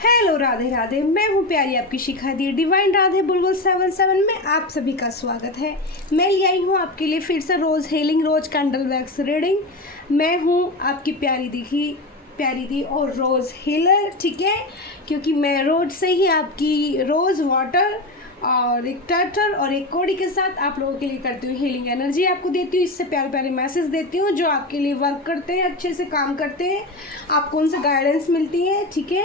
Hello Radhe Radhe, मैं हूँ प्यारी आपकी शिखा दी डिवाइन राधे बुलबुल 77 में आप सभी का स्वागत है। मैं ले आई हूँ आपके लिए फिर से रोज़ हीलिंग रोज कैंडल वैक्स रीडिंग। मैं हूँ आपकी प्यारी दी और रोज़ हीलर, ठीक है, क्योंकि मैं रोज से ही आपकी रोज़ वाटर और एक टर्टल और एक कोड़ी के साथ आप लोगों के लिए करती हूँ हीलिंग एनर्जी आपको देती हूँ। इससे प्यारे प्यारे मैसेज देती हूँ जो आपके लिए वर्क करते हैं, अच्छे से काम करते हैं, आपको उनसे गाइडेंस मिलती है, ठीक है।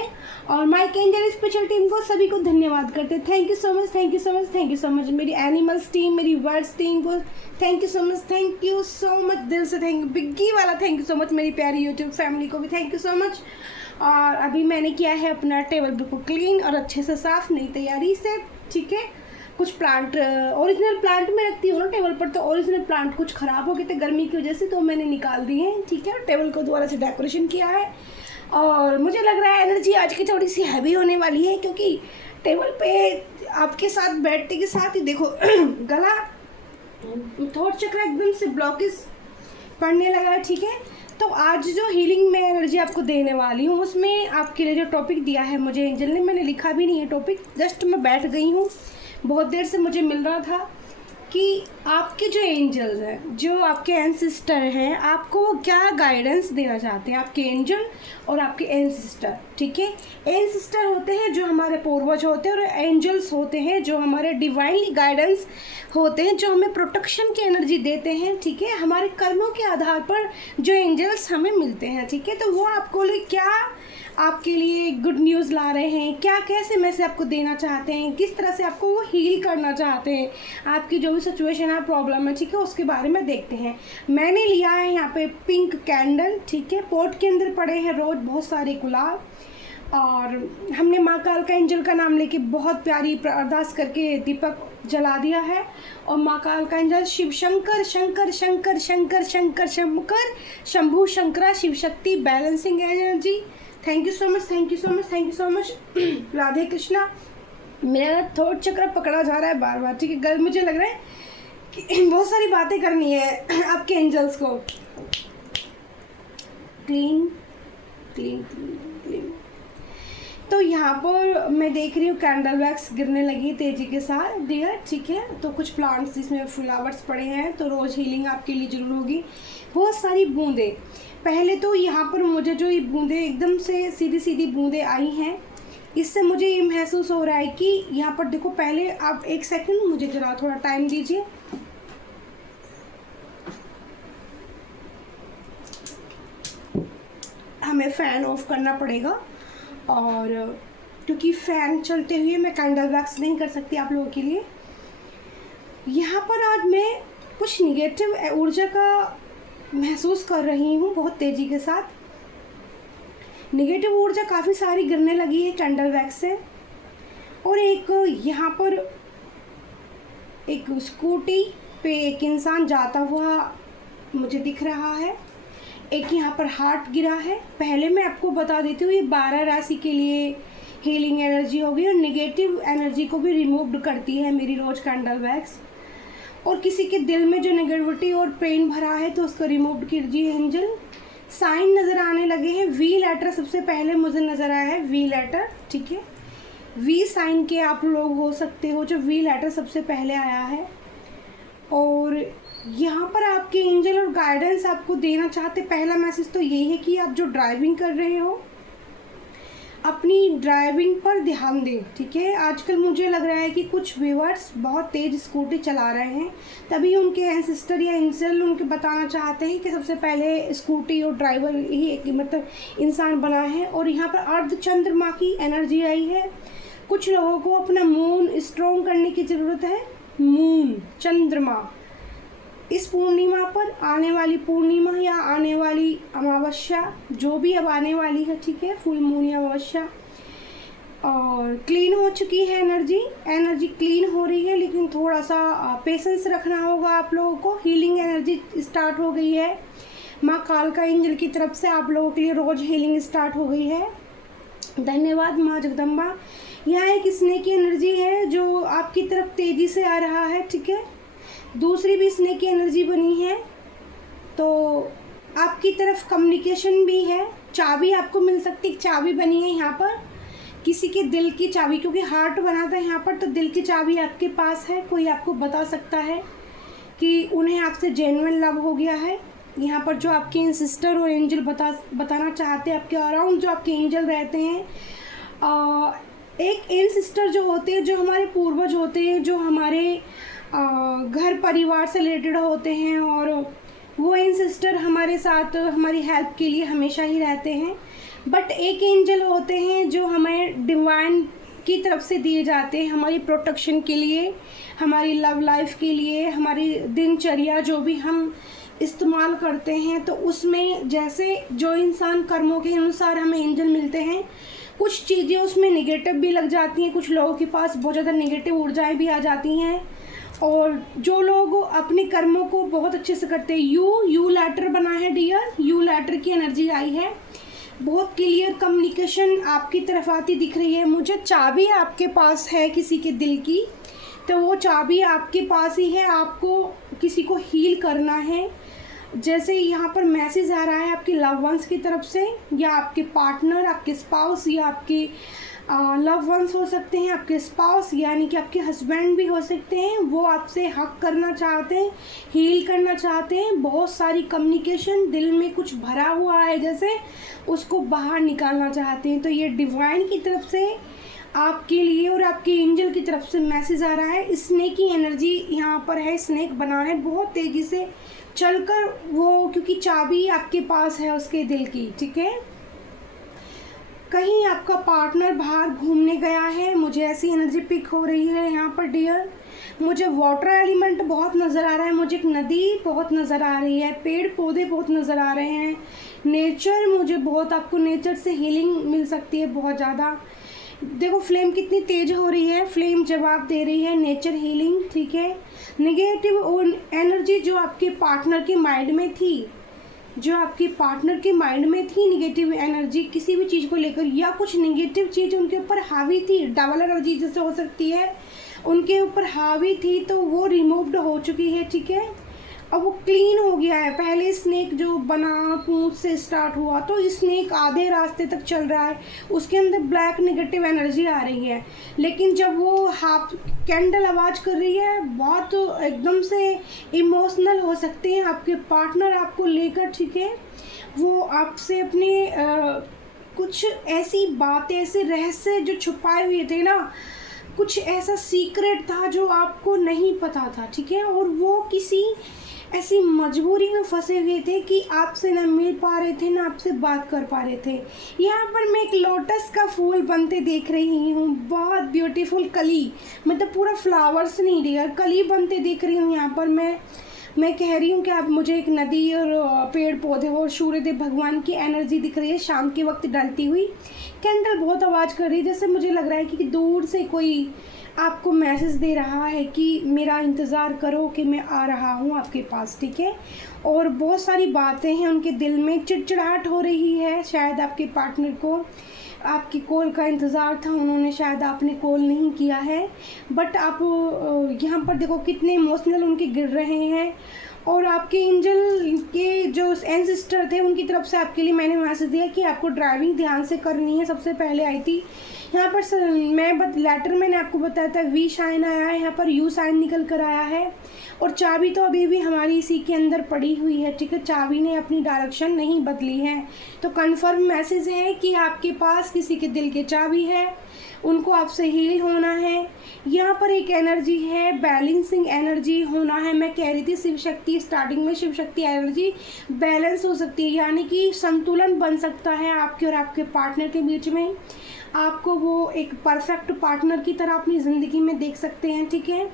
और माइक एंजल स्पेशल टीम को सभी को धन्यवाद करते हैं। Thank you so much, thank you so much, thank you so much. मेरी एनिमल्स टीम, मेरी वर्ड्स टीम को thank you so much, thank you so much, दिल से थैंक यू, बिग्गी वाला थैंक यू सो मच। मेरी प्यारी यूट्यूब फैमिली को भी थैंक यू सो मच। और अभी मैंने किया है अपना टेबल बिल्कुल क्लीन और अच्छे से साफ, नई तैयारी से, ठीक है। कुछ प्लांट ओरिजिनल प्लांट में रखती हूँ ना टेबल पर, तो ओरिजिनल प्लांट कुछ ख़राब हो गए थे गर्मी की वजह से, तो मैंने निकाल दिए हैं, ठीक है। और टेबल को दोबारा से डेकोरेशन किया है और मुझे लग रहा है एनर्जी आज की थोड़ी सी हैवी होने वाली है, क्योंकि टेबल पे आपके साथ बैठने के साथ ही देखो गला थोड़ा चक्र एकदम से ब्लॉकेज पड़ने लगा है, ठीक है। तो आज जो हीलिंग में एनर्जी आपको देने वाली हूँ उसमें आपके लिए जो टॉपिक दिया है मुझे एंजल ने, मैंने लिखा भी नहीं है टॉपिक, जस्ट मैं बैठ गई हूँ। बहुत देर से मुझे मिल रहा था कि आपके जो एंजल्स हैं, जो आपके एंसिस्टर हैं, आपको वो क्या गाइडेंस देना चाहते हैं, आपके एंजल और आपके एंसिस्टर, ठीक है। एंसिस्टर होते हैं जो हमारे पूर्वज होते हैं और एंजल्स होते हैं जो हमारे डिवाइनली गाइडेंस होते हैं, जो हमें प्रोटेक्शन की एनर्जी देते हैं, ठीक है। हमारे कर्मों के आधार पर जो एंजल्स हमें मिलते हैं, ठीक है। तो वो आपको लिए क्या आपके लिए गुड न्यूज़ ला रहे हैं, क्या कैसे मैसेज आपको देना चाहते हैं, किस तरह से आपको वो हील करना चाहते हैं, आपकी जो भी सिचुएशन है, प्रॉब्लम है, ठीक है, उसके बारे में देखते हैं। मैंने लिया है यहाँ पे पिंक कैंडल, ठीक है। पॉट के अंदर पड़े हैं रोज बहुत सारे गुलाब, और हमने माँ काल का एंजल का नाम लेके बहुत प्यारी अरदास करके दीपक जला दिया है। और माँ काल का angel Shiv Shankar Shankar Shankar Shankar Shankar Shankar Shambhu Shankara Shiv Shakti balancing energy, thank you so much, thank you so much, thank you so much. Radhe Krishna. मेरा थोड़ा चक्र पकड़ा जा रहा है बार बार, ठीक है। कल मुझे लग रहा है कि बहुत सारी बातें करनी है आपके एंजल्स को। Clean clean clean clean. तो यहाँ पर मैं देख रही हूँ कैंडल वैक्स गिरने लगी तेजी के साथ डियर, ठीक है। तो कुछ प्लांट्स जिसमें फ्लावर्स पड़े हैं, तो रोज़ हीलिंग आपके लिए ज़रूर होगी। बहुत सारी बूंदें, पहले तो यहाँ पर मुझे जो ये बूंदें एकदम से सीधी सीधी बूंदें आई हैं, इससे मुझे ये महसूस हो रहा है कि यहाँ पर देखो, पहले आप एक सेकंड मुझे जरा थोड़ा टाइम दीजिए। हमें फ़ैन ऑफ करना पड़ेगा, और क्योंकि फ़ैन चलते हुए मैं कैंडल वैक्स नहीं कर सकती आप लोगों के लिए। यहाँ पर आज मैं कुछ निगेटिव ऊर्जा का महसूस कर रही हूँ बहुत तेज़ी के साथ। निगेटिव ऊर्जा काफ़ी सारी गिरने लगी है कैंडल वैक्स से। और एक यहाँ पर एक स्कूटी पे एक इंसान जाता हुआ मुझे दिख रहा है। एक यहाँ पर हार्ट गिरा है। पहले मैं आपको बता देती हूँ, ये 12 राशि के लिए हीलिंग एनर्जी होगी और निगेटिव एनर्जी को भी रिमूव करती है मेरी रोज कैंडल वैक्स। और किसी के दिल में जो नेगेटिविटी और पेन भरा है तो उसको रिमूव कीजिए एंजल। साइन नज़र आने लगे हैं। वी लेटर सबसे पहले मुझे नज़र आया है, वी लेटर, ठीक है। वी साइन के आप लोग हो सकते हो जो वी लेटर सबसे पहले आया है। और यहाँ पर आपके एंजल और गाइडेंस आपको देना चाहते, पहला मैसेज तो यही है कि आप जो ड्राइविंग कर रहे हो अपनी ड्राइविंग पर ध्यान दें, ठीक है। आजकल मुझे लग रहा है कि कुछ व्यूअर्स बहुत तेज़ स्कूटी चला रहे हैं, तभी उनके एंसेस्टर या एंजल उनके बताना चाहते हैं कि सबसे पहले स्कूटी और ड्राइवर ही एक मतलब इंसान बना है। और यहाँ पर अर्ध चंद्रमा की एनर्जी आई है। कुछ लोगों को अपना मून स्ट्रॉन्ग करने की ज़रूरत है। मून, चंद्रमा, इस पूर्णिमा पर, आने वाली पूर्णिमा या आने वाली अमावस्या जो भी अब आने वाली है, ठीक है, फुल मून या अमावस्या, और क्लीन हो चुकी है एनर्जी क्लीन हो रही है, लेकिन थोड़ा सा पेशेंस रखना होगा आप लोगों को। हीलिंग एनर्जी स्टार्ट हो गई है। माँ काल का एंजल की तरफ से आप लोगों के लिए रोज हीलिंग स्टार्ट हो गई है। धन्यवाद माँ जगदम्बा। यहाँ एक स्नेक की एनर्जी है जो आपकी तरफ तेज़ी से आ रहा है, ठीक है। दूसरी भी स्नेक की एनर्जी बनी है, तो आपकी तरफ कम्युनिकेशन भी है। चाबी आपको मिल सकती है, चाबी बनी है यहाँ पर। किसी के दिल की चाबी, क्योंकि हार्ट बना था यहाँ पर, तो दिल की चाबी आपके पास है। कोई आपको बता सकता है कि उन्हें आपसे जेन्युइन लव हो गया है। यहाँ पर जो आपके इन सिस्टर और एंजल बताना चाहते हैं, आपके अराउंड जो आपके एंजल रहते हैं, एक इन सिस्टर जो होते हैं, जो हमारे पूर्वज होते हैं, जो हमारे घर परिवार से रिलेटेड होते हैं, और वो इन सिस्टर हमारे साथ हमारी हेल्प के लिए हमेशा ही रहते हैं। बट एक एंजल होते हैं जो हमें डिवाइन की तरफ से दिए जाते हैं, हमारी प्रोटेक्शन के लिए, हमारी लव लाइफ के लिए, हमारी दिनचर्या जो भी हम इस्तेमाल करते हैं, तो उसमें जैसे जो इंसान कर्मों के अनुसार हमें एंजल मिलते हैं, कुछ चीज़ें उसमें नेगेटिव भी लग जाती हैं, कुछ लोगों के पास बहुत ज़्यादा नेगेटिव ऊर्जाएं भी आ जाती हैं। और जो लोग अपने कर्मों को बहुत अच्छे से करते हैं, यू लेटर बना है डियर, यू लेटर की एनर्जी आई है, बहुत क्लियर कम्युनिकेशन आपकी तरफ आती दिख रही है मुझे। चाबी आपके पास है किसी के दिल की, तो वो चाबी आपके पास ही है, आपको किसी को हील करना है। जैसे यहाँ पर मैसेज आ रहा है आपके लव वंस की तरफ से, या आपके पार्टनर, आपके स्पाउस, या आपके लव वंस हो सकते हैं, आपके स्पाउस यानी कि आपके हस्बैंड भी हो सकते हैं। वो आपसे हक करना चाहते हैं, हील करना चाहते हैं। बहुत सारी कम्युनिकेशन, दिल में कुछ भरा हुआ है जैसे, उसको बाहर निकालना चाहते हैं। तो ये डिवाइन की तरफ से आपके लिए और आपके एंजल की तरफ से मैसेज आ रहा है। स्नेक की एनर्जी यहाँ पर है, स्नेक बना है बहुत तेज़ी से चलकर वो, क्योंकि चाबी आपके पास है उसके दिल की, ठीक है। कहीं आपका पार्टनर बाहर घूमने गया है, मुझे ऐसी एनर्जी पिक हो रही है यहाँ पर डियर। मुझे वाटर एलिमेंट बहुत नज़र आ रहा है, मुझे एक नदी बहुत नज़र आ रही है, पेड़ पौधे बहुत नज़र आ रहे हैं, नेचर मुझे बहुत, आपको नेचर से हीलिंग मिल सकती है बहुत ज़्यादा। देखो फ्लेम कितनी तेज हो रही है, फ्लेम जवाब दे रही है, नेचर हीलिंग, ठीक है। नेगेटिव एनर्जी जो आपके पार्टनर के माइंड में थी, जो आपके पार्टनर के माइंड में थी, नेगेटिव एनर्जी किसी भी चीज़ को लेकर, या कुछ नेगेटिव चीज़ उनके ऊपर हावी थी, डबल एनर्जी जैसे हो सकती है, उनके ऊपर हावी थी, तो वो रिमूव्ड हो चुकी है, ठीक है। अब वो क्लीन हो गया है। पहले स्नेक जो बना पूंछ से स्टार्ट हुआ, तो स्नेक आधे रास्ते तक चल रहा है, उसके अंदर ब्लैक नेगेटिव एनर्जी आ रही है। लेकिन जब वो हाफ कैंडल आवाज़ कर रही है, बहुत एकदम से इमोशनल हो सकते हैं आपके पार्टनर आपको लेकर, ठीक है। वो आपसे अपने कुछ ऐसी बातें, ऐसे रहस्य जो छुपाए हुए थे ना, कुछ ऐसा सीक्रेट था जो आपको नहीं पता था, ठीक है। और वो किसी ऐसी मजबूरी में फंसे हुए थे कि आपसे ना मिल पा रहे थे, ना आपसे बात कर पा रहे थे। यहाँ पर मैं एक लोटस का फूल बनते देख रही हूँ, बहुत ब्यूटीफुल कली, मतलब पूरा फ्लावर्स नहीं डियर, कली बनते देख रही हूँ। यहाँ पर मैं कह रही हूँ कि आप मुझे एक नदी और पेड़ पौधे और सूर्यदेव भगवान की एनर्जी दिख रही है शाम के वक्त ढलती हुई। कैंडल बहुत आवाज़ कर रही है, जैसे मुझे लग रहा है कि दूर से कोई आपको मैसेज दे रहा है कि मेरा इंतज़ार करो कि मैं आ रहा हूँ आपके पास, ठीक है। और बहुत सारी बातें हैं उनके दिल में, चिड़चिड़ाहट हो रही है, शायद आपके पार्टनर को आपकी कॉल का इंतज़ार था, उन्होंने शायद आपने कॉल नहीं किया है। बट आप यहाँ पर देखो कितने इमोशनल उनके गिर रहे हैं। और आपके एंजल के जो एंसेस्टर थे उनकी तरफ से आपके लिए मैंने मैसेज दिया कि आपको ड्राइविंग ध्यान से करनी है, सबसे पहले आई थी यहाँ पर लेटर मैंने आपको बताया था वी साइन आया है, यहाँ पर यू साइन निकल कर आया है। और चाबी तो अभी भी हमारी इसी के अंदर पड़ी हुई है, ठीक है। चाबी ने अपनी डायरेक्शन नहीं बदली है। तो कंफर्म मैसेज है कि आपके पास किसी के दिल की चाबी है, उनको आपसे हील होना है। यहाँ पर एक एनर्जी है, बैलेंसिंग एनर्जी होना है। मैं कह रही थी शिव शक्ति, स्टार्टिंग में शिव शक्ति एनर्जी बैलेंस हो सकती है, यानी कि संतुलन बन सकता है आपके और आपके पार्टनर के बीच में। आपको वो एक परफेक्ट पार्टनर की तरह अपनी ज़िंदगी में देख सकते हैं, ठीक है।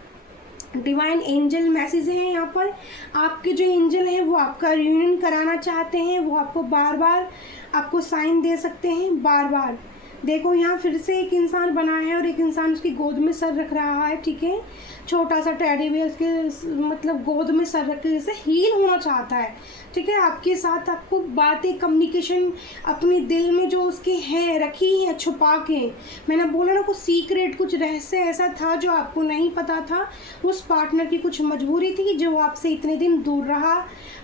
डिवाइन एंजल मैसेज हैं यहाँ पर, आपके जो एंजल हैं वो आपका रियूनियन कराना चाहते हैं, वो आपको बार बार आपको साइन दे सकते हैं, बार बार। देखो यहाँ फिर से एक इंसान बना है और एक इंसान उसकी गोद में सर रख रहा है, ठीक है। छोटा सा टेडी बियर उसके मतलब गोद में सर रख के जैसे हील होना चाहता है, ठीक है। आपके साथ आपको बातें, कम्युनिकेशन अपने दिल में जो उसके हैं रखी हैं छुपा के, मैंने बोला ना कुछ सीक्रेट, कुछ रहस्य ऐसा था जो आपको नहीं पता था। उस पार्टनर की कुछ मजबूरी थी जो आपसे इतने दिन दूर रहा,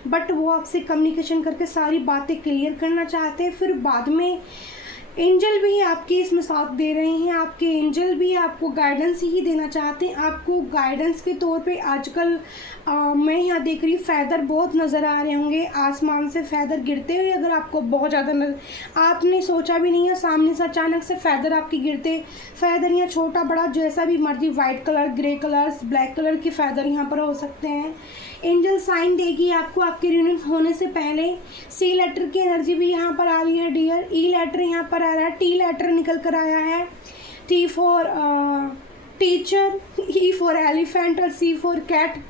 बट वो आपसे कम्युनिकेशन करके सारी बातें क्लियर करना चाहते हैं। फिर बाद में एंजल भी आपके इसमें साथ दे रहे हैं, आपके एंजल भी आपको गाइडेंस ही देना चाहते हैं। आपको गाइडेंस के तौर पे आजकल मैं यहाँ देख रही हूँ फैदर बहुत नज़र आ रहे होंगे, आसमान से फैदर गिरते हुए अगर आपको बहुत ज़्यादा आपने सोचा भी नहीं है, सामने से अचानक से फैदर आपके गिरते, फैदर यहाँ छोटा बड़ा जैसा भी मर्जी, white colour, grey colour, black colour के फैदर यहाँ पर हो सकते हैं। एंजल साइन देगी आपको आपके रियूनियन होने से पहले। सी लेटर की एनर्जी भी यहाँ पर आ रही है डियर। ई लेटर यहाँ पर आ रहा है, टी लेटर निकल कर आया है, T for teacher, E for elephant और सी फॉर कैट।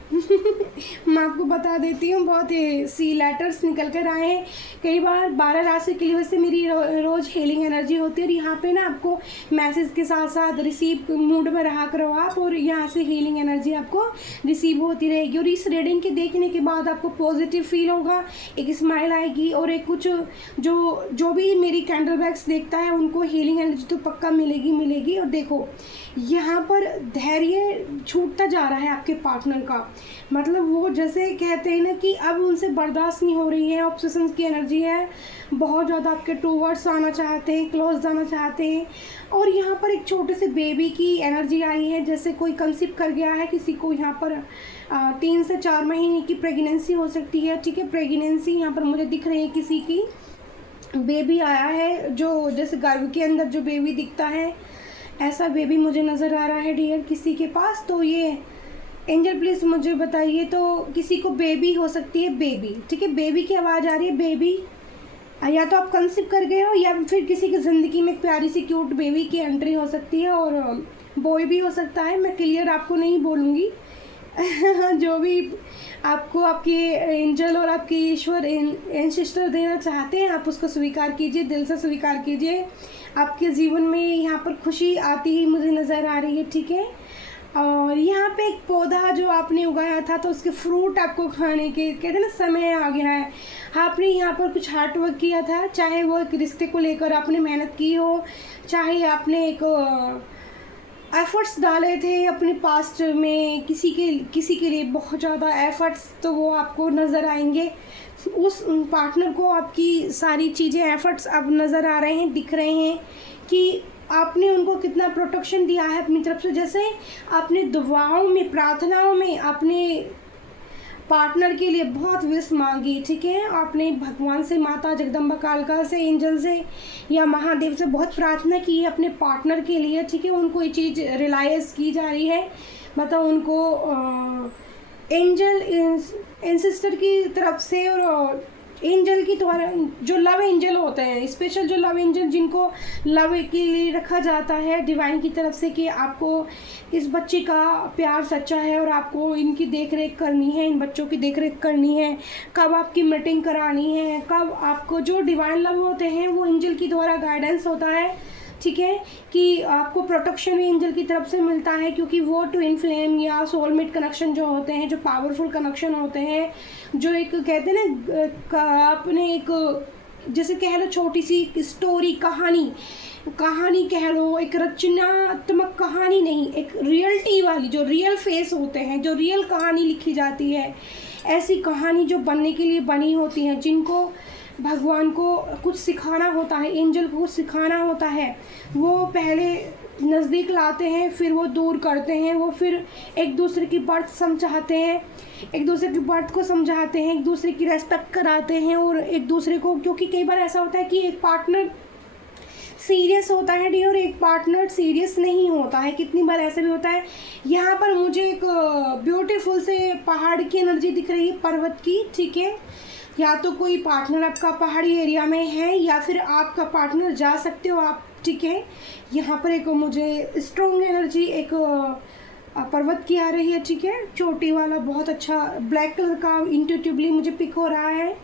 मैं आपको बता देती हूँ बहुत सी लेटर्स निकल कर आए हैं। कई बार 12 राशि के लिए वैसे मेरी रोज़ हीलिंग एनर्जी होती है और यहाँ पे ना आपको मैसेज के साथ साथ रिसीव मूड में रहा करो आप, और यहाँ से हीलिंग एनर्जी आपको रिसीव होती रहेगी। और इस रीडिंग के देखने के बाद आपको पॉजिटिव फील होगा, एक स्माइल आएगी और एक कुछ जो भी मेरी कैंडल बैग्स देखता है उनको हीलिंग एनर्जी तो पक्का मिलेगी। और देखो यहाँ पर धैर्य छूटता जा रहा है आपके पार्टनर का, मतलब वो जैसे कहते हैं ना कि अब उनसे बर्दाश्त नहीं हो रही है, ऑब्सेशन की एनर्जी है, बहुत ज़्यादा आपके टूवर्ड्स आना चाहते हैं, क्लोज जाना चाहते हैं। और यहाँ पर एक छोटे से बेबी की एनर्जी आई है, जैसे कोई कंसीव कर गया है, किसी को यहाँ पर 3 से 4 महीने की प्रेगनेंसी हो सकती है, ठीक है, प्रेगनेंसी यहाँ पर मुझे दिख रही है, किसी की बेबी आया है, जो जैसे गर्भ के अंदर जो बेबी दिखता है ऐसा बेबी मुझे नज़र आ रहा है डियर किसी के पास। तो ये एंजल प्लीज़ मुझे बताइए, तो किसी को बेबी हो सकती है, बेबी, ठीक है, बेबी की आवाज़ आ रही है, बेबी, या तो आप कंसीव कर गए हो या फिर किसी की ज़िंदगी में एक प्यारी सी क्यूट बेबी की एंट्री हो सकती है, और बॉय भी हो सकता है, मैं क्लियर आपको नहीं बोलूँगी। जो भी आपको आपके एंजल और आपके ईश्वर एंसेस्टर देना चाहते हैं आप उसको स्वीकार कीजिए, दिल से स्वीकार कीजिए। आपके जीवन में यहाँ पर खुशी आती ही मुझे नज़र आ रही है, ठीक है। और यहाँ पे एक पौधा जो आपने उगाया था तो उसके फ्रूट आपको खाने के कहते हैं ना समय आ गया है। आपने यहाँ पर कुछ हार्ड वर्क किया था, चाहे वो एक रिश्ते को लेकर आपने मेहनत की हो, चाहे आपने एक एफ़र्ट्स डाले थे अपने पास्ट में किसी के लिए बहुत ज़्यादा एफ़र्ट्स, तो वो आपको नज़र आएंगे। उस पार्टनर को आपकी सारी चीज़ें एफ़र्ट्स अब नज़र आ रहे हैं, दिख रहे हैं कि आपने उनको कितना प्रोटेक्शन दिया है अपनी तरफ से। जैसे आपने दुआओं में, प्रार्थनाओं में अपने पार्टनर के लिए बहुत विश मांगी, ठीक है, आपने भगवान से, माता जगदम्बा कालका से, एंजल से या महादेव से बहुत प्रार्थना की है अपने पार्टनर के लिए, ठीक है। उनको ये चीज़ रियलाइज़ की जा रही है, मतलब उनको एंजल एंसेस्टर की तरफ से और एंजल की द्वारा, जो लव एंजल होते हैं, स्पेशल जो लव एंजल जिनको लव के लिए रखा जाता है डिवाइन की तरफ से, कि आपको इस बच्चे का प्यार सच्चा है और आपको इनकी देख रेख करनी है, इन बच्चों की देख रेख करनी है, कब आपकी मीटिंग करानी है, कब आपको, जो डिवाइन लव होते हैं वो एंजल की द्वारा गाइडेंस होता है, ठीक है, कि आपको प्रोटेक्शन भी एंजल की तरफ से मिलता है, क्योंकि वो ट्विन फ्लेम या सोलमेट कनेक्शन जो होते हैं, जो पावरफुल कनेक्शन होते हैं, जो एक कहते हैं ना, आपने एक जैसे कह लो छोटी सी स्टोरी, कहानी कह लो, एक रचनात्मक कहानी नहीं, एक रियलिटी वाली, जो रियल फेस होते हैं, जो रियल कहानी लिखी जाती है, ऐसी कहानी जो बनने के लिए बनी होती हैं, जिनको भगवान को कुछ सिखाना होता है, एंजल को कुछ सिखाना होता है, वो पहले नज़दीक लाते हैं, फिर वो दूर करते हैं, वो फिर एक दूसरे की बर्थ समझाते हैं, एक दूसरे की बर्थ को समझाते हैं, एक दूसरे की रेस्पेक्ट कराते हैं, और एक दूसरे को, क्योंकि कई बार ऐसा होता है कि एक पार्टनर सीरियस होता है डी और एक पार्टनर सीरियस नहीं होता है, कितनी बार ऐसा भी होता है। यहाँ पर मुझे एक ब्यूटीफुल से पहाड़ की एनर्जी दिख रही है, पर्वत की, ठीक है, या तो कोई पार्टनर आपका पहाड़ी एरिया में है या फिर आपका पार्टनर जा सकते हो आप, ठीक है। यहाँ पर एक मुझे स्ट्रॉन्ग एनर्जी एक पर्वत की आ रही है, ठीक है, चोटी वाला, बहुत अच्छा ब्लैक कलर का इंट्यूटिवली मुझे पिक हो रहा है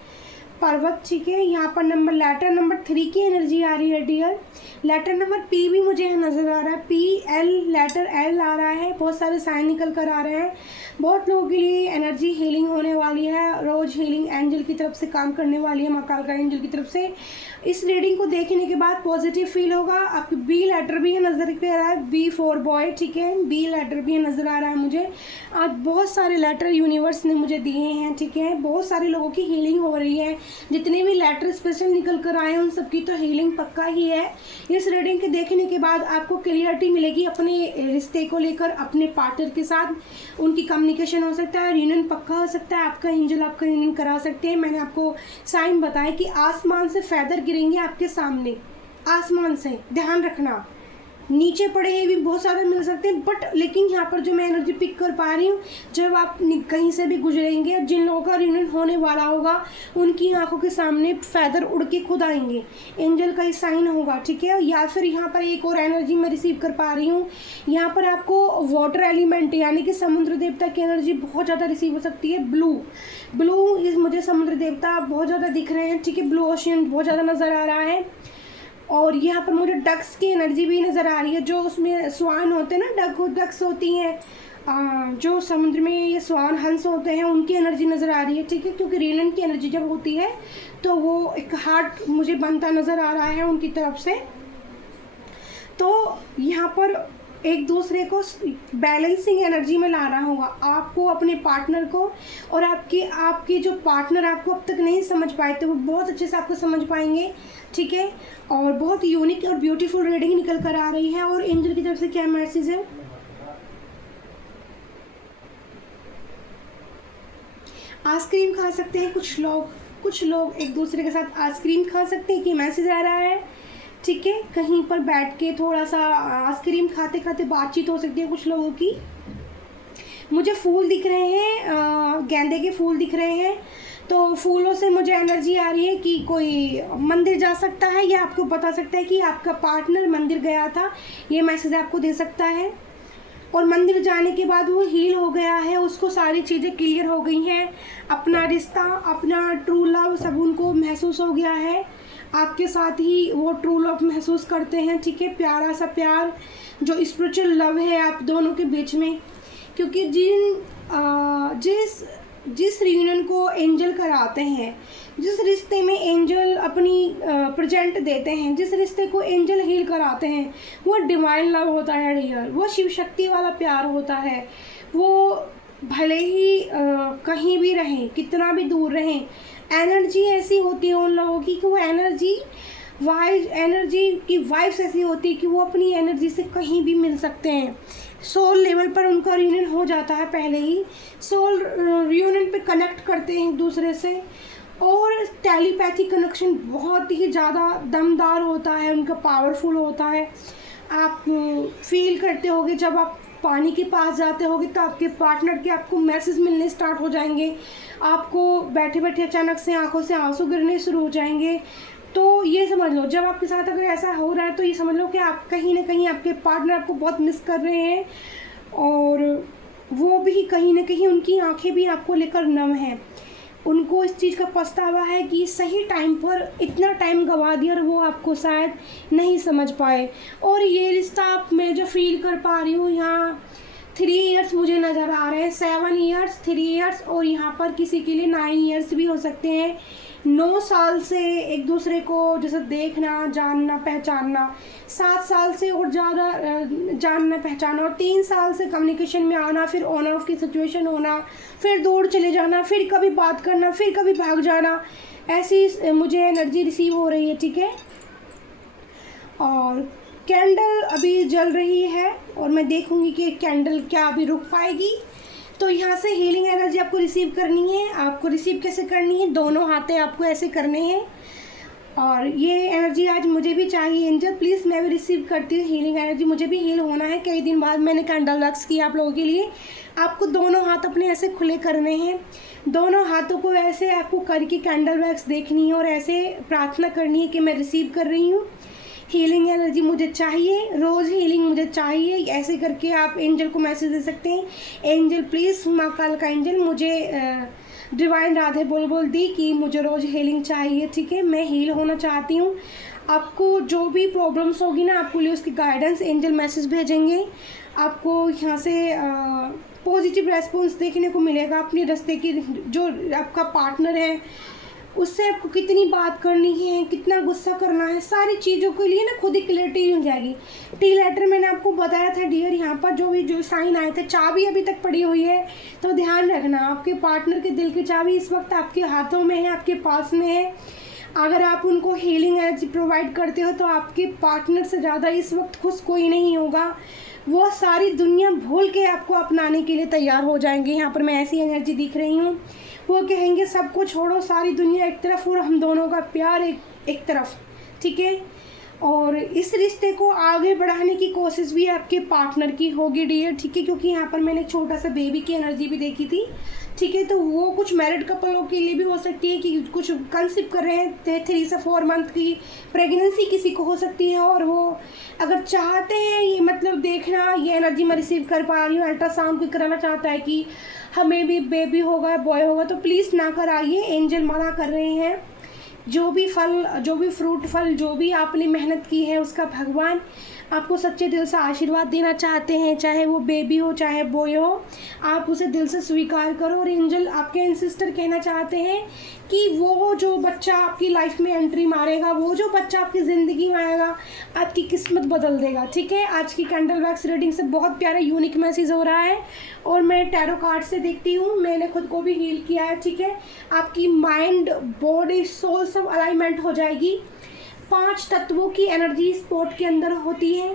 पर्वत, ठीक है। यहाँ पर लेटर नंबर 3 की एनर्जी आ रही है डियर। लेटर नंबर P भी मुझे यहाँ नज़र आ रहा है, PL, लेटर L आ रहा है, बहुत सारे साइन निकल कर आ रहे हैं। बहुत लोगों के लिए एनर्जी हीलिंग होने वाली है, रोज़ हीलिंग एंजल की तरफ से काम करने वाली है, माँ कालका एंजल की तरफ से। इस रीडिंग को देखने के बाद पॉजिटिव फील होगा। आपकी B लेटर भी है नज़र पे आ रहा है, B फॉर बॉय, ठीक है, B लेटर भी नज़र आ रहा है मुझे। आज बहुत सारे लेटर यूनिवर्स ने मुझे दिए हैं, ठीक है, बहुत सारे लोगों की हीलिंग हो रही है, जितने भी लेटर स्पेशल निकल कर आए हैं उन सबकी तो हीलिंग पक्का ही है। इस रीडिंग के देखने के बाद आपको क्लियरिटी मिलेगी अपने रिश्ते को लेकर, अपने पार्टनर के साथ उनकी कम्युनिकेशन हो सकता है, यूनियन पक्का हो सकता है, आपका एंजल आपका यूनियन करा सकते हैं। मैंने आपको साइन बताया कि आसमान से फैदर गिरेंगे आपके सामने, आसमान से, ध्यान रखना। नीचे पड़े हुए भी बहुत ज़्यादा मिल सकते हैं, बट लेकिन यहाँ पर जो मैं एनर्जी पिक कर पा रही हूँ, जब आप कहीं से भी गुजरेंगे, जिन लोगों का रियूनियन होने वाला होगा उनकी आंखों के सामने फैदर उड़ के खुद आएंगे, एंजल का ही साइन होगा, ठीक है। या फिर यहाँ पर एक और एनर्जी मैं रिसीव कर पा रही हूँ, यहाँ पर आपको वाटर एलिमेंट यानी कि समुद्र देवता की एनर्जी बहुत ज़्यादा रिसीव हो सकती है। ब्लू इस मुझे समुद्र देवता बहुत ज़्यादा दिख रहे हैं, ठीक है, ब्लू ओशियन बहुत ज़्यादा नज़र आ रहा है। और यहाँ पर मुझे डक्स की एनर्जी भी नज़र आ रही है, जो उसमें स्वान होते हैं ना, डक्स होती हैं, जो समुद्र में ये स्वान हंस होते हैं, उनकी एनर्जी नज़र आ रही है, ठीक है। क्योंकि रीलन की एनर्जी जब होती है तो वो एक हार्ट मुझे बनता नज़र आ रहा है उनकी तरफ से। तो यहाँ पर एक दूसरे को बैलेंसिंग एनर्जी में लाना होगा आपको, अपने पार्टनर को, और आपकी जो पार्टनर आपको अब तक नहीं समझ पाए थे वो बहुत अच्छे से आपको समझ पाएंगे, ठीक है। और बहुत यूनिक और ब्यूटीफुल रीडिंग निकल कर आ रही है। और एंजल की तरफ से क्या मैसेज है? आइसक्रीम खा सकते हैं कुछ लोग एक दूसरे के साथ आइसक्रीम खा सकते हैं, कि मैसेज आ रहा है, ठीक है। कहीं पर बैठ के थोड़ा सा आइसक्रीम खाते खाते बातचीत हो सकती है कुछ लोगों की। मुझे फूल दिख रहे हैं, गेंदे के फूल दिख रहे हैं, तो फूलों से मुझे एनर्जी आ रही है कि कोई मंदिर जा सकता है, या आपको बता सकता है कि आपका पार्टनर मंदिर गया था, ये मैसेज आपको दे सकता है। और मंदिर जाने के बाद वो हील हो गया है, उसको सारी चीज़ें क्लियर हो गई हैं, अपना रिश्ता, अपना ट्रू लव सब उनको महसूस हो गया है, आपके साथ ही वो ट्रू लव महसूस करते हैं, ठीक है। प्यारा सा प्यार जो स्पिरिचुअल लव है आप दोनों के बीच में, क्योंकि जिस रियूनियन को एंजल कराते हैं, जिस रिश्ते में एंजल अपनी प्रेजेंट देते हैं, जिस रिश्ते को एंजल हील कराते हैं, वो डिवाइन लव होता है डियर, वो शिव शक्ति वाला प्यार होता है। वो भले ही कहीं भी रहें, कितना भी दूर रहें, एनर्जी ऐसी होती है उन लोगों की कि वो एनर्जी की वाइब्स ऐसी होती है कि वो अपनी एनर्जी से कहीं भी मिल सकते हैं। सोल लेवल पर उनका रियूनियन हो जाता है, पहले ही सोल रियूनियन पे कनेक्ट करते हैं एक दूसरे से, और टेलीपैथी कनेक्शन बहुत ही ज़्यादा दमदार होता है उनका, पावरफुल होता है। आप फील करते होगे जब आप पानी के पास जाते होगे तो आपके पार्टनर के आपको मैसेज मिलने स्टार्ट हो जाएंगे, आपको बैठे बैठे अचानक से आंखों से आंसू गिरने शुरू हो जाएंगे। तो ये समझ लो, जब आपके साथ अगर ऐसा हो रहा है तो ये समझ लो कि आप कहीं ना कहीं आपके पार्टनर आपको बहुत मिस कर रहे हैं, और वो भी कहीं ना कहीं उनकी आंखें भी आपको लेकर नम हैं। उनको इस चीज़ का पछतावा है कि सही टाइम पर इतना टाइम गंवा दिया और वो आपको शायद नहीं समझ पाए। और ये रिश्ता आप मैं जो फील कर पा रही हूँ, यहाँ 3 इयर्स मुझे नज़र आ रहे हैं, 7 इयर्स, 3 इयर्स, और यहाँ पर किसी के लिए 9 इयर्स भी हो सकते हैं। 9 साल से एक दूसरे को जैसे देखना, जानना, पहचानना, 7 साल से और ज़्यादा जानना पहचानना, और 3 साल से कम्युनिकेशन में आना, फिर ऑन ऑफ की सिचुएशन होना, फिर दूर चले जाना, फिर कभी बात करना, फिर कभी भाग जाना, ऐसी मुझे एनर्जी रिसीव हो रही है, ठीक है। और कैंडल अभी जल रही है और मैं देखूंगी कि कैंडल क्या अभी रुक पाएगी। तो यहाँ से हीलिंग एनर्जी आपको रिसीव करनी है। आपको रिसीव कैसे करनी है? दोनों हाथे आपको ऐसे करने हैं, और ये एनर्जी आज मुझे भी चाहिए एंजल, प्लीज़ मैं भी रिसीव करती हूँ हीलिंग एनर्जी, मुझे भी हील होना है। कई दिन बाद मैंने कैंडल वैक्स किया आप लोगों के लिए। आपको दोनों हाथ अपने ऐसे खुले करने हैं, दोनों हाथों को ऐसे आपको करके कैंडल वैक्स देखनी है और ऐसे प्रार्थना करनी है कि मैं रिसीव कर रही हूँ हीलिंग एनर्जी, मुझे चाहिए, रोज़ हीलिंग मुझे चाहिए। ऐसे करके आप एंजल को मैसेज दे सकते हैं, एंजल प्लीज़, माँ काल का एंजल मुझे डिवाइन राधे बोल दी कि मुझे रोज़ हीलिंग चाहिए, ठीक है, मैं हील होना चाहती हूँ। आपको जो भी प्रॉब्लम्स होगी ना, आपको लिए उसकी गाइडेंस एंजल मैसेज भेजेंगे। आपको यहाँ से पॉजिटिव रेस्पॉन्स देखने को मिलेगा अपने रास्ते की। जो आपका पार्टनर है उससे आपको कितनी बात करनी है, कितना गुस्सा करना है, सारी चीज़ों के लिए ना खुद ही क्लैरिटी मिल जाएगी। टी लेटर मैंने आपको बताया था डियर, यहाँ पर जो साइन आए थे, चाबी अभी तक पड़ी हुई है, तो ध्यान रखना आपके पार्टनर के दिल की चाबी इस वक्त आपके हाथों में है, आपके पास में है। अगर आप उनको हीलिंग एनर्जी प्रोवाइड करते हो तो आपके पार्टनर से ज़्यादा इस वक्त खुश कोई नहीं होगा। वो सारी दुनिया भूल के आपको अपनाने के लिए तैयार हो जाएंगे। यहाँ पर मैं ऐसी एनर्जी दिख रही हूँ, वो कहेंगे सबको छोड़ो, सारी दुनिया एक तरफ और हम दोनों का प्यार एक तरफ, ठीक है। और इस रिश्ते को आगे बढ़ाने की कोशिश भी आपके पार्टनर की होगी डियर, ठीक है, क्योंकि यहाँ पर मैंने छोटा सा बेबी की एनर्जी भी देखी थी, ठीक है। तो वो कुछ मैरिड कपलों के लिए भी हो सकती है कि कुछ कंसीव कर रहे हैं, 3 से 4 मंथ की प्रेगनेंसी किसी को हो सकती है, और वो अगर चाहते हैं ये मतलब देखना, ये एनर्जी मैं रिसीव कर पा रही हूँ, अल्ट्रासाउंड भी कराना चाहता है कि हमें भी बेबी होगा, बॉय होगा, तो प्लीज़ ना कराइए, एंजल मना कर रहे हैं। जो भी फ्रूट फल जो भी आपने मेहनत की है उसका भगवान आपको सच्चे दिल से आशीर्वाद देना चाहते हैं, चाहे वो बेबी हो चाहे बॉय हो, आप उसे दिल से स्वीकार करो। और एंजल आपके एंसेस्टर कहना चाहते हैं कि वो जो बच्चा आपकी लाइफ में एंट्री मारेगा, वो जो बच्चा आपकी ज़िंदगी में आएगा, आपकी किस्मत बदल देगा, ठीक है। आज की कैंडल वैक्स रीडिंग से बहुत प्यारा यूनिक मैसेज हो रहा है, और मैं टैरो कार्ड से देखती हूँ, मैंने खुद को भी हील किया है, ठीक है। आपकी माइंड, बॉडी, सोल सब अलाइनमेंट हो जाएगी। 5 तत्वों की एनर्जी स्पॉट के अंदर होती है,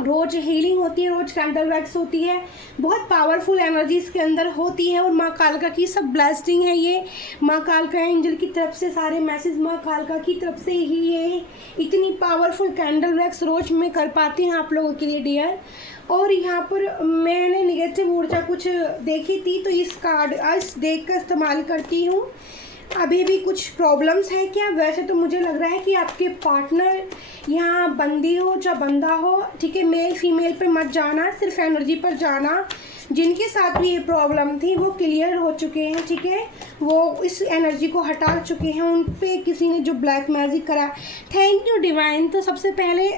रोज हीलिंग होती है, रोज कैंडल वैक्स होती है, बहुत पावरफुल एनर्जी इसके अंदर होती है। और माँ कालका की सब ब्लेसिंग है, ये माँ कालका एंजल की तरफ से सारे मैसेज माँ कालका की तरफ से ही ये इतनी पावरफुल कैंडल वैक्स रोज मैं कर पाती हूँ आप लोगों के लिए डियर। और यहाँ पर मैंने निगेटिव ऊर्जा कुछ देखी थी, तो इस कार्ड आज देख कर इस्तेमाल करती हूँ। अभी भी कुछ प्रॉब्लम्स हैं क्या? वैसे तो मुझे लग रहा है कि आपके पार्टनर यहाँ बंदी हो या बंदा हो, ठीक है, मेल फीमेल पे मत जाना, सिर्फ एनर्जी पर जाना। जिनके साथ भी ये प्रॉब्लम थी वो क्लियर हो चुके हैं, ठीक है, वो इस एनर्जी को हटा चुके हैं, उन पे किसी ने जो ब्लैक मैजिक करा। Thank you divine. तो सबसे पहले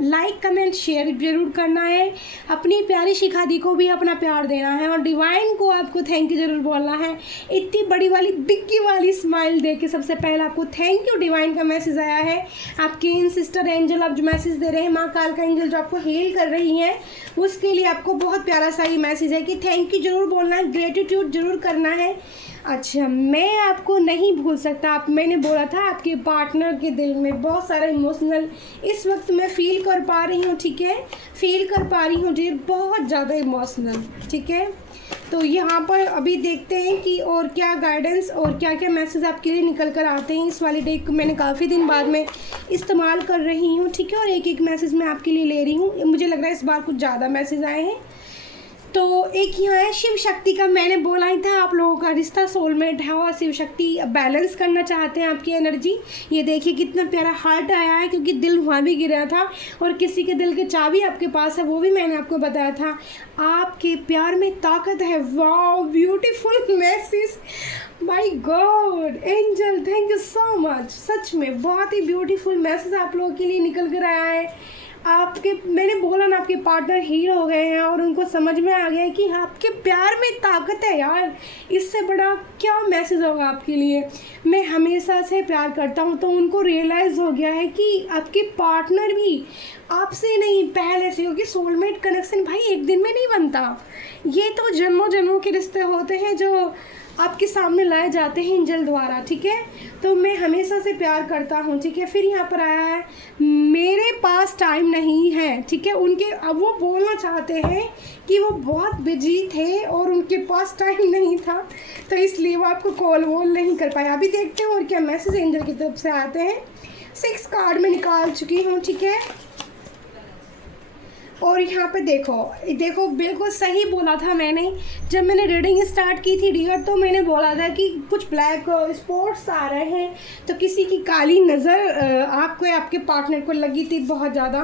लाइक कमेंट शेयर ज़रूर करना है, अपनी प्यारी शिखा दी को भी अपना प्यार देना है, और डिवाइन को आपको थैंक यू ज़रूर बोलना है। इतनी बड़ी वाली बिग्गी वाली स्माइल दे के सबसे पहले आपको थैंक यू डिवाइन का मैसेज आया है। आपके इन सिस्टर एंजल आप जो मैसेज दे रहे हैं, माँ काल का एंजल जो आपको हील कर रही हैं, उसके लिए आपको बहुत प्यारा सा ये मैसेज है कि थैंक यू ज़रूर बोलना है, ग्रेटिट्यूड ज़रूर करना है। अच्छा, मैं आपको नहीं भूल सकता। मैंने बोला था आपके पार्टनर के दिल में बहुत सारा इमोशनल इस वक्त मैं फील कर पा रही हूँ, ठीक है, फील कर पा रही हूँ जी, बहुत ज़्यादा इमोशनल, ठीक है। तो यहाँ पर अभी देखते हैं कि और क्या गाइडेंस और क्या क्या मैसेज आपके लिए निकल कर आते हैं। इस वाली डेक को मैंने काफ़ी दिन बाद में इस्तेमाल कर रही हूँ, ठीक है, और एक एक मैसेज मैं आपके लिए ले रही हूँ। मुझे लग रहा है इस बार कुछ ज़्यादा मैसेज आए हैं। तो एक यहाँ है शिव शक्ति का, मैंने बोला ही था आप लोगों का रिश्ता सोलमेट है और शिव शक्ति बैलेंस करना चाहते हैं आपकी एनर्जी। ये देखिए कितना प्यारा हार्ट आया है, क्योंकि दिल वहाँ भी गिरा था, और किसी के दिल की चाबी आपके पास है, वो भी मैंने आपको बताया था। आपके प्यार में ताकत है। Wow, beautiful message, my god angel, thank you so much. सच में बहुत ही ब्यूटीफुल मैसेज आप लोगों के लिए निकल कर आया है। आपके, मैंने बोला ना, आपके पार्टनर हील हो गए हैं और उनको समझ में आ गया है कि आपके प्यार में ताकत है यार, इससे बड़ा क्या मैसेज होगा आपके लिए। मैं हमेशा से प्यार करता हूँ, तो उनको रियलाइज़ हो गया है कि आपके पार्टनर भी आपसे नहीं पहले से, क्योंकि सोलमेट कनेक्शन भाई एक दिन में नहीं बनता, ये तो जन्मों जन्मों के रिश्ते होते हैं जो आपके सामने लाए जाते हैं एंजल द्वारा, ठीक है। तो मैं हमेशा से प्यार करता हूँ, ठीक है। फिर यहाँ पर आया है मेरे पास टाइम नहीं है, ठीक है। उनके अब वो बोलना चाहते हैं कि वो बहुत बिजी थे और उनके पास टाइम नहीं था, तो इसलिए वो आपको कॉल वॉल नहीं कर पाए। अभी देखते हैं और क्या मैसेज एंजल की तरफ से आते हैं। 6 कार्ड में निकाल चुकी हूँ, ठीक है। और यहाँ पे देखो बिल्कुल सही बोला था मैंने, जब मैंने रीडिंग स्टार्ट की थी डियर, तो मैंने बोला था कि कुछ ब्लैक स्पॉट्स आ रहे हैं, तो किसी की काली नज़र आपको आपके पार्टनर को लगी थी बहुत ज़्यादा।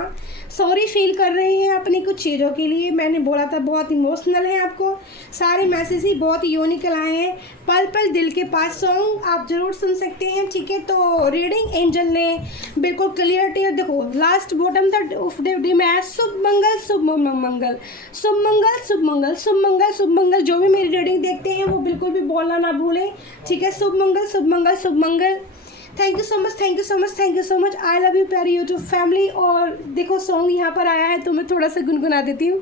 सॉरी फील कर रहे हैं अपनी कुछ चीज़ों के लिए। मैंने बोला था बहुत इमोशनल है आपको, सारे मैसेज ही बहुत यूनिकल आए हैं। पल पल दिल के पास सॉन्ग आप ज़रूर सुन सकते हैं, ठीक है। तो रीडिंग एंजल ने बिल्कुल क्लियरिटी, देखो लास्ट बॉटम था शुभ मंगल शुभ मंगल शुभ मंगल शुभ मंगल शुभ मंगल शुभ मंगल। जो भी मेरी रीडिंग देखते हैं वो बिल्कुल भी बोलना ना भूलें, ठीक है। शुभ मंगल शुभ मंगल शुभ मंगल। Thank you so much, thank you so much, thank you so much. I love you प्यारी यूट्यूब फैमिली। और देखो सॉन्ग यहाँ पर आया है तो मैं थोड़ा सा गुनगुना देती हूँ।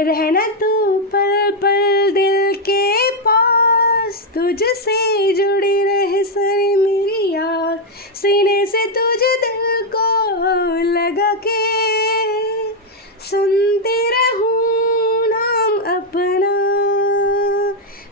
रहना तू पल पल दिल के पास, तुझसे जुड़ी रहे सारी मेरी याद, सीने से तुझे दिल को लगा के सुनती रहूं नाम अपना।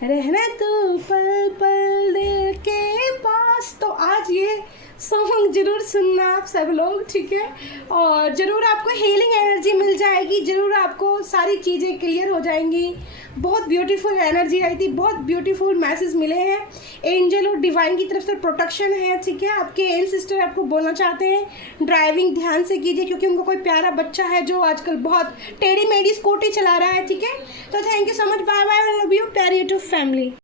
रहना तू पल पल दिल के पास। तो आज ये सॉन्ग ज़रूर सुनना आप सब लोग, ठीक है। और ज़रूर आपको हीलिंग एनर्जी मिल जाएगी, ज़रूर आपको सारी चीज़ें क्लियर हो जाएंगी। बहुत ब्यूटीफुल एनर्जी आई थी, बहुत ब्यूटीफुल मैसेज मिले हैं। एंजल और डिवाइन की तरफ से प्रोटेक्शन है, ठीक है। आपके एंसेस्टर आपको बोलना चाहते हैं ड्राइविंग ध्यान से कीजिए, क्योंकि उनको कोई प्यारा बच्चा है जो आजकल बहुत टेढ़ी मेढ़ी स्कूटी चला रहा है, ठीक है। तो thank you so much, bye bye, love you प्यारी यूट्यूब फैमिली।